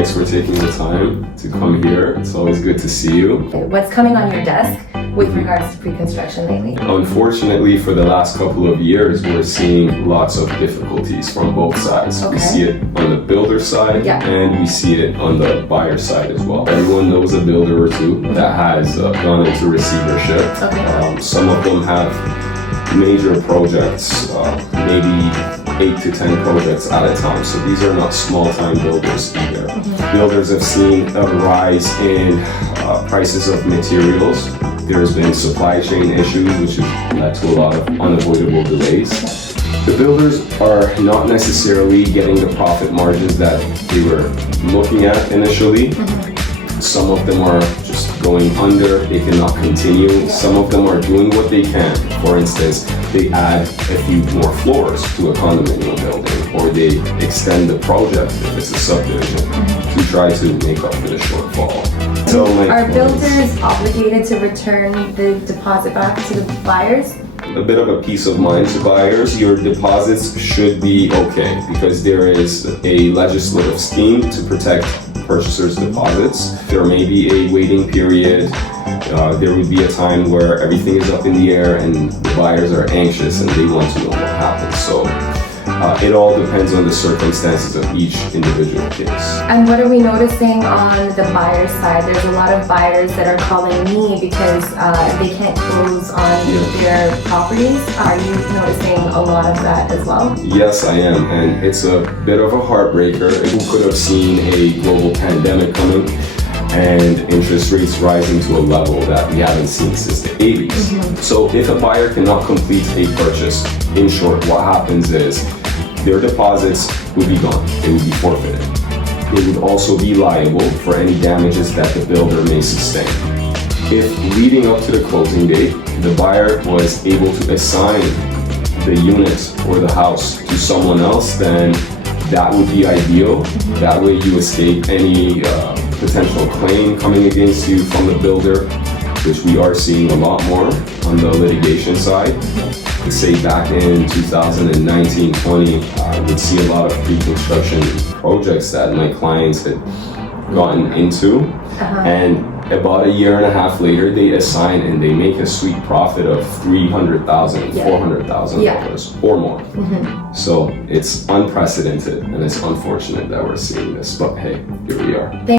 Thanks for taking the time to come here. It's always good to see you. What's coming on your desk with regards to pre-construction lately? Unfortunately, for the last couple of years, we're seeing lots of difficulties from both sides. Okay. We see it on the builder side, and we see it on the buyer side as well. Everyone knows a builder or two that has gone into receivership. Okay. Some of them have major projects, maybe 8 to 10 projects at a time. So these are not small-time builders either. Builders have seen a rise in prices of materials. There's been supply chain issues, which has led to a lot of unavoidable delays. The builders are not necessarily getting the profit margins that they were looking at initially. Some of them are just going under, they cannot continue. Some of them are doing what they can. For instance, they add a few more floors to a condominium building, or they extend the project if it's a subdivision to try to make up for the shortfall. So are builders obligated to return the deposit back to the buyers? A bit of a peace of mind to buyers. Your deposits should be okay because there is a legislative scheme to protect purchasers' deposits. There may be a waiting period. There would be a time where everything is up in the air and the buyers are anxious and they want to know what happens. So it all depends on the circumstances of each individual case. And what are we noticing on the buyer's side? There's a lot of buyers that are calling me because they can't close on their properties. Are you noticing a lot of that as well? Yes, I am, and it's a bit of a heartbreaker. Who could have seen a global pandemic coming and interest rates rising to a level that we haven't seen since the 80s? So if a buyer cannot complete a purchase, in short, what happens is their deposits would be gone. They would be forfeited. They would also be liable for any damages that the builder may sustain. If leading up to the closing date, the buyer was able to assign the unit or the house to someone else, then that would be ideal. That way you escape any potential claim coming against you from the builder, which we are seeing a lot more on the litigation side. I'd say back in 2019-20, I would see a lot of pre-construction projects that my clients had gotten into, and about a year and a half later, they assign and they make a sweet profit of $300,000, $400,000 or more. So it's unprecedented, and it's unfortunate that we're seeing this, but hey, here we are.